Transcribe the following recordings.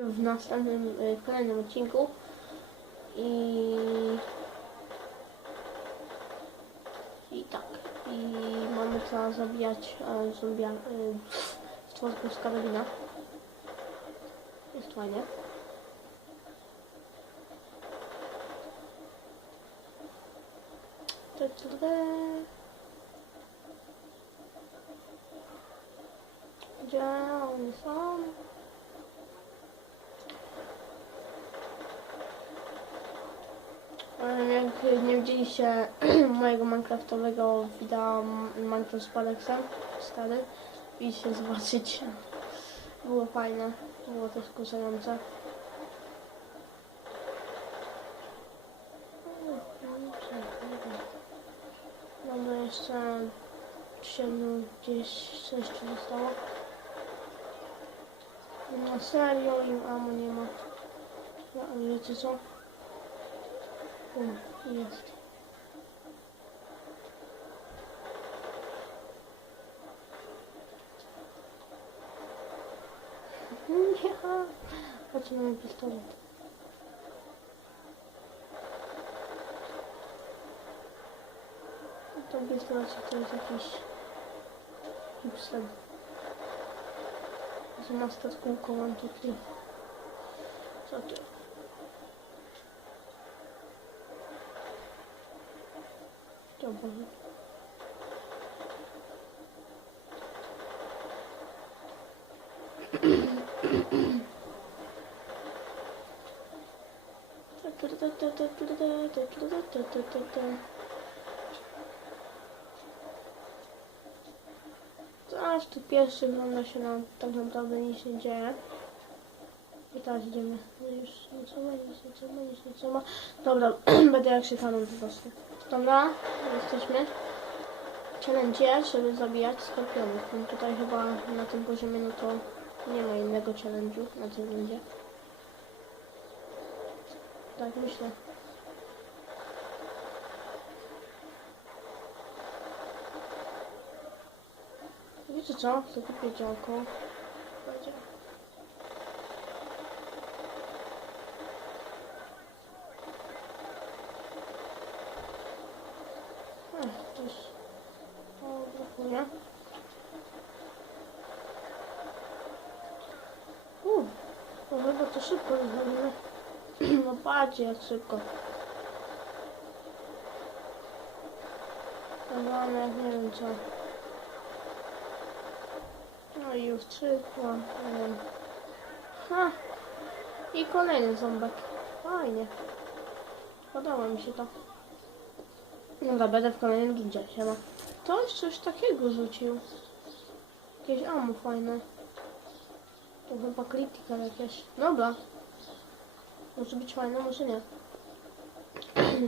w następnym, w kolejnym odcinku. I... I tak. I mamy co zabijać e, zombia, y, stworków z Karolina. Jest fajnie. Ta, ta. Gdzie oni są? Jak nie widzieliście mojego Minecraftowego wideo Minecraft z Palexem, stary, idźcie zobaczyć. Było fajne, było też kurzające. Dobra, jeszcze 7, gdzieś 6 zostało. No serio, im amo nie ma. No, wiecie co? O, jest. Nie, patrz na pistolet. To pistolet to jest jakiś hipster. Kółko mam tutaj. Co ty? Dobra. Aż tu pierwszy wygląda się na tak naprawdę nic nie dzieje. I teraz idziemy. No Już nie trzeba, nic nie trzeba, nic nie trzeba. Dobra, będę jak się kanon po prostu. Dobra, jesteśmy. Challenge żeby zabijać skorpionów. No tutaj chyba na tym poziomie no to nie ma innego challenge'u na tym będzie. Tak myślę. Wiecie co? Chcę kupić działko. Będzie. Ech, to jest... O, brakuje. Uff, to szybko zrobimy. No patrzcie jak szybko. Dobra, jak nie wiem co. No i już trzy, dwa, jeden. Ha! I kolejny ząbek. Fajnie. Podoba mi się to. Dobra, będę w kolejnym gindzie, siema. Ktoś coś takiego rzucił. Jakieś ammo fajne. To chyba critical jakieś. Dobra. Może być fajne, może nie.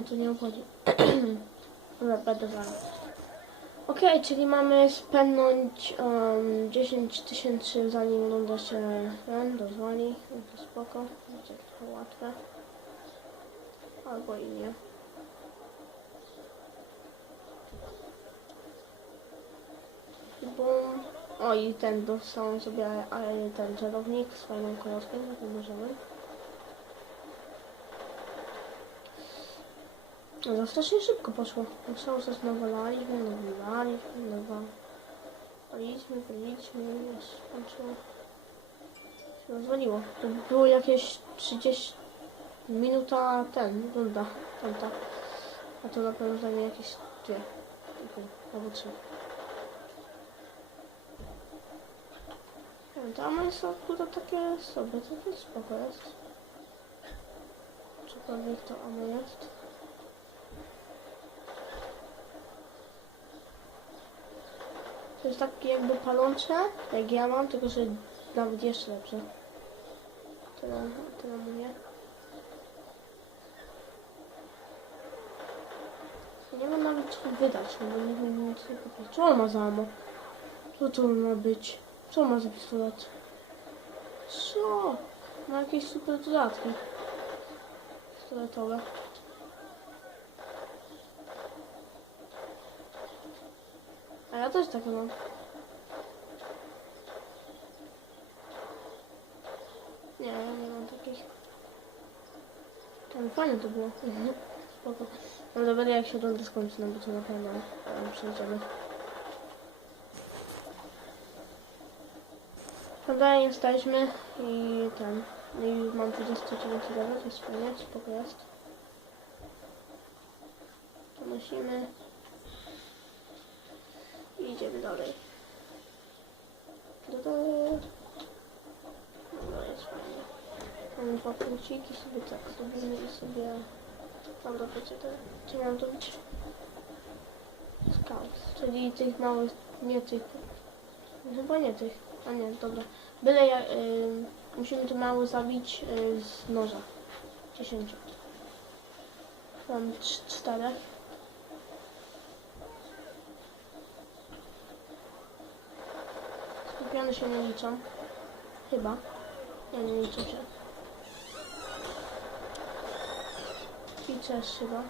to nie obchodzi. Dobra, będę. Okej, czyli mamy spędnąć um, 10 tysięcy zanim Lunda się ten dozwoli. No to spoko, będzie trochę łatwe. Albo i nie. O i ten dostałem sobie ale ten czarownik z fajną kolorką, na tym możemy. No to strasznie szybko poszło. Cały czas nawalaliśmy, nawalaliśmy, nawalaliśmy, byliśmy, już skończyło. Się rozwaliło. To było jakieś 30 minuta ten, runda tamta. A to na pewno zajmie jakieś dwie, albo trzy. Tam jest akurat takie sobie, takie spoko jest. Cokolwiek to ono jest. To jest takie jakby palące, jak ja mam, tylko że nawet jeszcze lepsze. Tyle, tyle mówię. Nie mam nawet czego wydać, bo nie wiem nie kupić. Co on ma za ammo? Co to ma być? Co ma za pistolet? Co? Ma jakieś super dodatki. Pistoletowe. A ja też takie mam. Nie, ja nie mam takich. Tam fajne to było. Spoko. No dobra, jak się rundy skończy, no bo to na pewno e, przejdziemy. Dobra, jesteśmy i ten. No I mam 29 level, to jest fajnie, spoko jest. Ponosimy. I idziemy dalej. Da-da. No jest fajnie. Mamy dwa punkciki, sobie tak zrobimy i sobie... Mam do bycia te... Co miałem to być? Scouts, czyli tych małych... Nie tych... Chyba nie tych. A nie, dobra. Byle ja... Y, musimy te małe zabić y, z noża. 10. Mam cz- czterech. Skupione się nie liczą. Chyba. Nie, nie liczą się. I też chyba.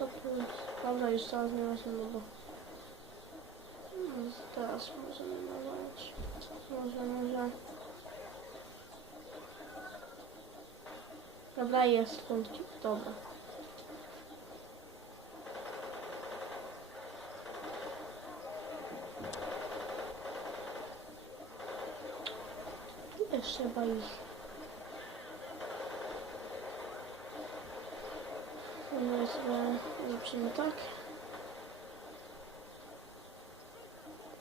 No, zapomnę. Dobra, już nie możemy, bo... No, Teraz możemy nawalać. Może, może... Dobra, jest punkcik. Dobra. Jeszcze chyba. Sobie zobaczymy tak.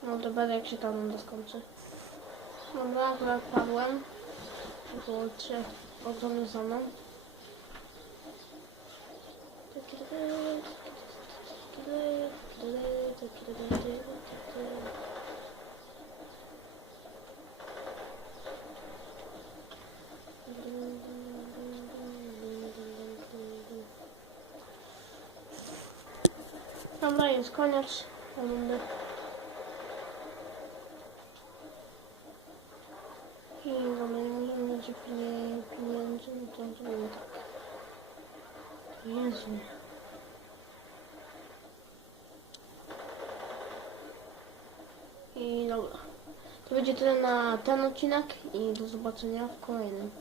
No dobra, jak się tam runda skończy. Dobra, akurat padłem. Trzech ogromnych za mną. Dobra, jest koniec rundy. I pienie- pieniędzy, no to zrobimy tak. Jezu. I dobra. To będzie tyle na ten odcinek i do zobaczenia w kolejnym.